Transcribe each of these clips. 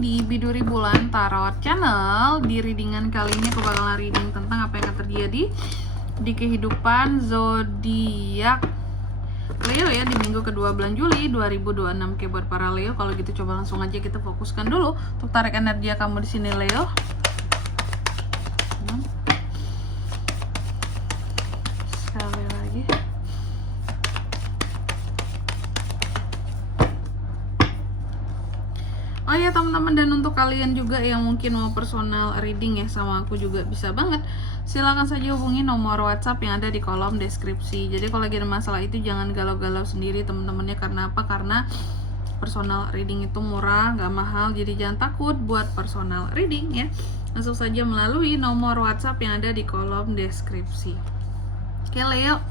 datang di Biduri Bulan Tarot Channel. Di readingan kali ini aku bakalan reading tentang apa yang akan terjadi di kehidupan zodiak Leo ya di minggu kedua bulan Juli 2026. Oke, buat para Leo, kalau gitu coba langsung aja kita fokuskan dulu untuk tarik energi kamu di sini Leo. Sekali lagi. Oh ya teman-teman, dan untuk kalian juga yang mungkin mau personal reading ya sama aku juga bisa banget. Silahkan saja hubungi nomor WhatsApp yang ada di kolom deskripsi. Jadi kalau lagi ada masalah itu jangan galau-galau sendiri teman-temannya. Karena apa? Karena personal reading itu murah, nggak mahal. Jadi jangan takut buat personal reading ya. Langsung saja melalui nomor WhatsApp yang ada di kolom deskripsi. Oke Leo,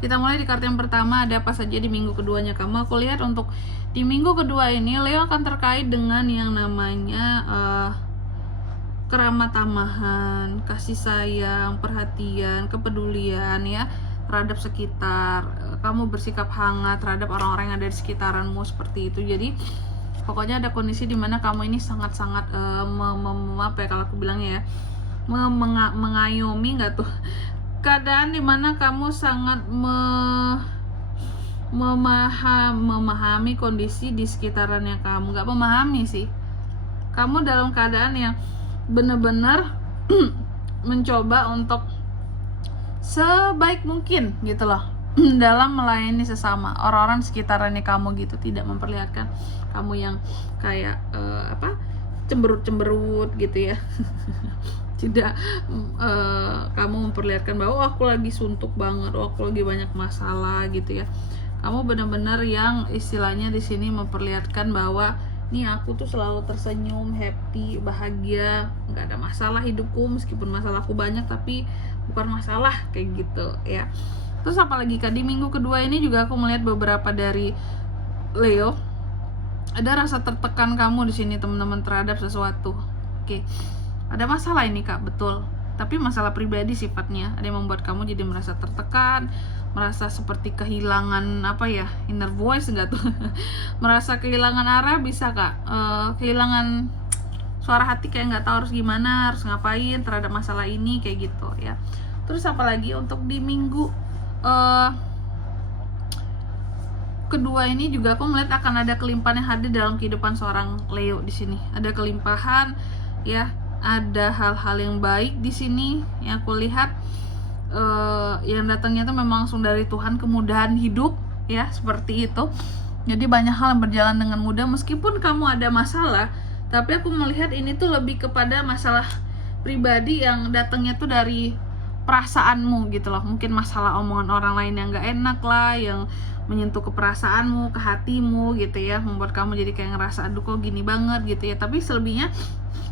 kita mulai di kartu yang pertama. Ada apa saja di minggu keduanya kamu? Aku lihat untuk di minggu kedua ini Leo akan terkait dengan yang namanya keramah tamahan, kasih sayang, perhatian, kepedulian ya terhadap sekitar. Kamu bersikap hangat terhadap orang-orang yang ada di sekitaranmu seperti itu. Jadi pokoknya ada kondisi dimana kamu ini sangat-sangat apa ya kalau aku bilangnya ya, mengayomi nggak tuh, keadaan dimana kamu sangat memahami kondisi di sekitarannya kamu. Nggak memahami sih, kamu dalam keadaan yang benar-benar mencoba untuk sebaik mungkin gitu loh dalam melayani sesama orang-orang sekitarannya kamu gitu. Tidak memperlihatkan kamu yang kayak cemberut-cemberut gitu ya. Tidak kamu memperlihatkan bahwa aku lagi suntuk banget, aku lagi banyak masalah gitu ya. Kamu benar-benar yang istilahnya di sini memperlihatkan bahwa nih aku tuh selalu tersenyum, happy, bahagia, nggak ada masalah hidupku, meskipun masalahku banyak tapi bukan masalah kayak gitu ya. Terus apalagi Kak, di minggu kedua ini juga aku melihat beberapa dari Leo ada rasa tertekan kamu di sini teman-teman terhadap sesuatu. Oke, ada masalah ini Kak, betul. Tapi masalah pribadi sifatnya, ada yang membuat kamu jadi merasa tertekan, merasa seperti kehilangan inner voice enggak tuh? Merasa kehilangan arah bisa Kak, kehilangan suara hati, kayak nggak tahu harus gimana, harus ngapain terhadap masalah ini kayak gitu ya. Terus apalagi untuk di minggu kedua ini juga aku melihat akan ada kelimpahan yang hadir dalam kehidupan seorang Leo di sini. Ada kelimpahan ya, ada hal-hal yang baik di sini yang aku lihat. Yang datangnya itu memang langsung dari Tuhan, kemudahan hidup ya, seperti itu. Jadi banyak hal yang berjalan dengan mudah meskipun kamu ada masalah, tapi aku melihat ini tuh lebih kepada masalah pribadi yang datangnya tuh dari perasaanmu gitu loh. Mungkin masalah omongan orang lain yang gak enak lah, yang menyentuh ke perasaanmu, ke hatimu gitu ya, membuat kamu jadi kayak ngerasa aduh kok gini banget gitu ya. Tapi selebihnya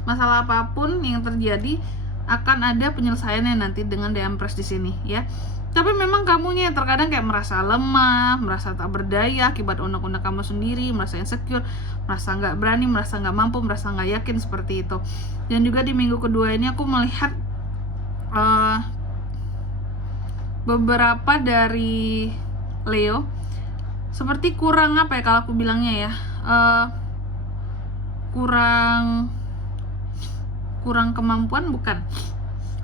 masalah apapun yang terjadi akan ada penyelesaiannya nanti dengan The Empress di sini ya. Tapi memang kamunya yang terkadang kayak merasa lemah, merasa tak berdaya akibat unek-unek kamu sendiri, merasa insecure, merasa nggak berani, merasa nggak mampu, merasa nggak yakin seperti itu. Dan juga di minggu kedua ini aku melihat beberapa dari Leo seperti kurang kalau aku bilangnya ya, kurang kemampuan bukan,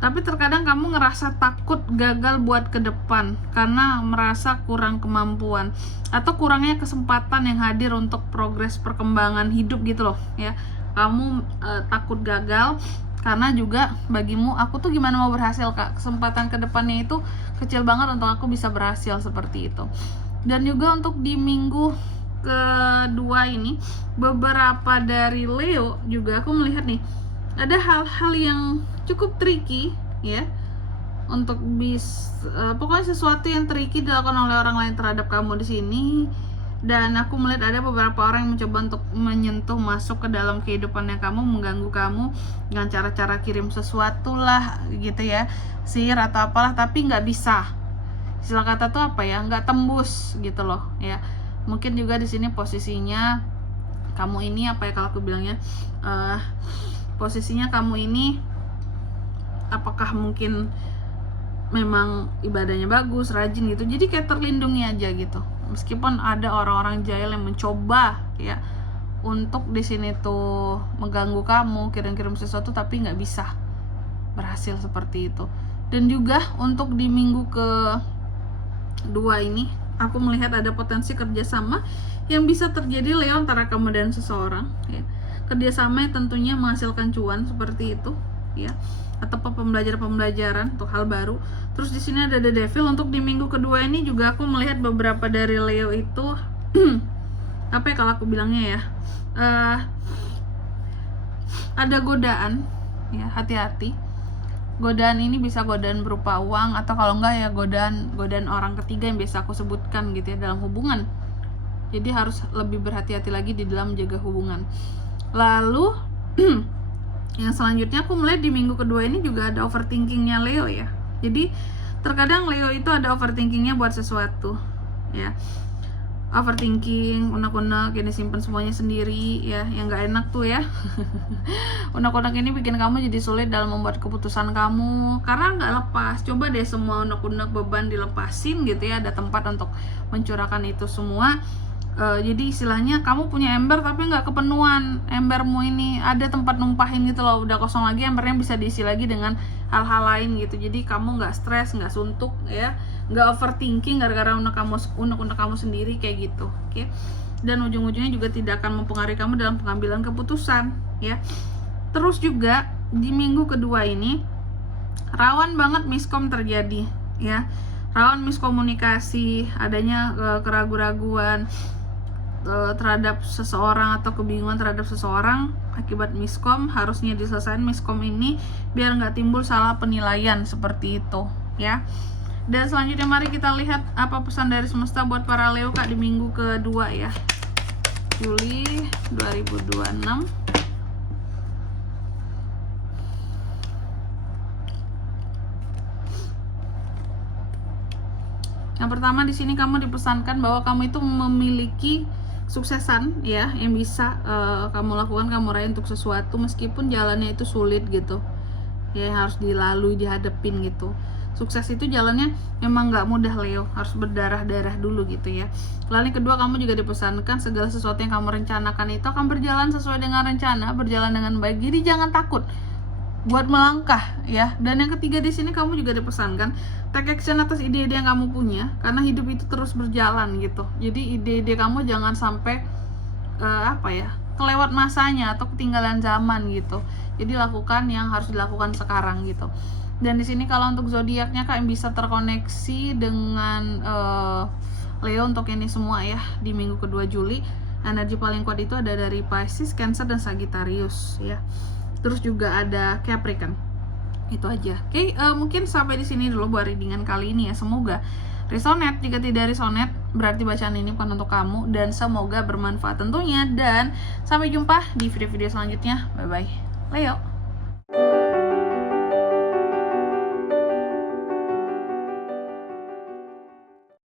tapi terkadang kamu ngerasa takut gagal buat ke depan karena merasa kurang kemampuan atau kurangnya kesempatan yang hadir untuk progres perkembangan hidup gitu loh ya. Kamu takut gagal karena juga bagimu aku tuh gimana mau berhasil Kak, kesempatan ke depannya itu kecil banget untuk aku bisa berhasil seperti itu. Dan juga untuk di minggu kedua ini beberapa dari Leo juga aku melihat nih ada hal-hal yang cukup tricky ya, untuk pokoknya sesuatu yang tricky dilakukan oleh orang lain terhadap kamu di sini. Dan aku melihat ada beberapa orang yang mencoba untuk menyentuh, masuk ke dalam kehidupannya kamu, mengganggu kamu dengan cara-cara kirim sesuatu lah gitu ya, sihir atau apalah, tapi nggak bisa. Istilah kata tuh nggak tembus gitu loh ya. Mungkin juga di sini posisinya kamu ini kalau aku bilangnya posisinya kamu ini apakah mungkin memang ibadahnya bagus, rajin gitu, jadi kayak terlindungi aja gitu. Meskipun ada orang-orang jahil yang mencoba ya untuk di sini tuh mengganggu kamu, kirim-kirim sesuatu, tapi nggak bisa berhasil seperti itu. Dan juga untuk di minggu kedua ini aku melihat ada potensi kerjasama yang bisa terjadi Leo antara kamu dan seseorang ya. Kerjasama yang tentunya menghasilkan cuan seperti itu ya, atau pembelajaran untuk hal baru. Terus di sini ada The Devil. Untuk di minggu kedua ini juga aku melihat beberapa dari Leo itu apa ya kalau aku bilangnya ya, ada godaan ya, hati-hati. Godaan ini bisa godaan berupa uang, atau kalau enggak ya godaan orang ketiga yang biasa aku sebutkan gitu ya dalam hubungan. Jadi harus lebih berhati-hati lagi di dalam menjaga hubungan. Lalu yang selanjutnya aku melihat di minggu kedua ini juga ada overthinkingnya Leo ya. Jadi terkadang Leo itu ada overthinkingnya buat sesuatu ya. Overthinking, unek-unek, ini simpen semuanya sendiri ya, yang nggak enak tuh ya. Unek-unek ini bikin kamu jadi sulit dalam membuat keputusan kamu karena nggak lepas. Coba deh semua unek-unek beban dilepasin gitu ya, ada tempat untuk mencurahkan itu semua. Jadi istilahnya kamu punya ember tapi nggak kepenuhan embermu ini, ada tempat numpahin gitu loh, udah kosong lagi embernya bisa diisi lagi dengan hal-hal lain gitu. Jadi kamu nggak stres, nggak suntuk ya, nggak overthinking gara-gara unek-unek kamu sendiri kayak gitu, oke? Dan ujung-ujungnya juga tidak akan mempengaruhi kamu dalam pengambilan keputusan ya. Terus juga di minggu kedua ini rawan banget miskom terjadi ya, rawan miskomunikasi, adanya keraguan-raguan terhadap seseorang atau kebingungan terhadap seseorang akibat miskom. Harusnya diselesaikan miskom ini biar nggak timbul salah penilaian seperti itu ya. Dan selanjutnya mari kita lihat apa pesan dari semesta buat para Leo Kak di minggu kedua ya, Juli 2026. Yang pertama di sini kamu dipesankan bahwa kamu itu memiliki suksesan ya yang bisa kamu lakukan, kamu raih untuk sesuatu meskipun jalannya itu sulit gitu ya, yang harus dilalui, dihadapin gitu. Sukses itu jalannya memang nggak mudah Leo, harus berdarah-darah dulu gitu ya. Lalu yang kedua, kamu juga dipesankan segala sesuatu yang kamu rencanakan itu akan berjalan sesuai dengan rencana, berjalan dengan baik. Jadi jangan takut buat melangkah ya. Dan yang ketiga di sini kamu juga dipesankan take action atas ide-ide yang kamu punya karena hidup itu terus berjalan gitu. Jadi ide-ide kamu jangan sampai kelewat masanya atau ketinggalan zaman gitu. Jadi lakukan yang harus dilakukan sekarang gitu. Dan di sini kalau untuk zodiaknya Kak yang bisa terkoneksi dengan Leo untuk ini semua ya di minggu kedua Juli, energi paling kuat itu ada dari Pisces, Cancer dan Sagittarius ya. Terus juga ada Capricorn. Itu aja. Oke, mungkin sampai di sini dulu buat readingan kali ini ya. Semoga resonate. Jika tidak resonate, berarti bacaan ini bukan untuk kamu, dan semoga bermanfaat tentunya. Dan sampai jumpa di video-video selanjutnya. Bye bye. Leo.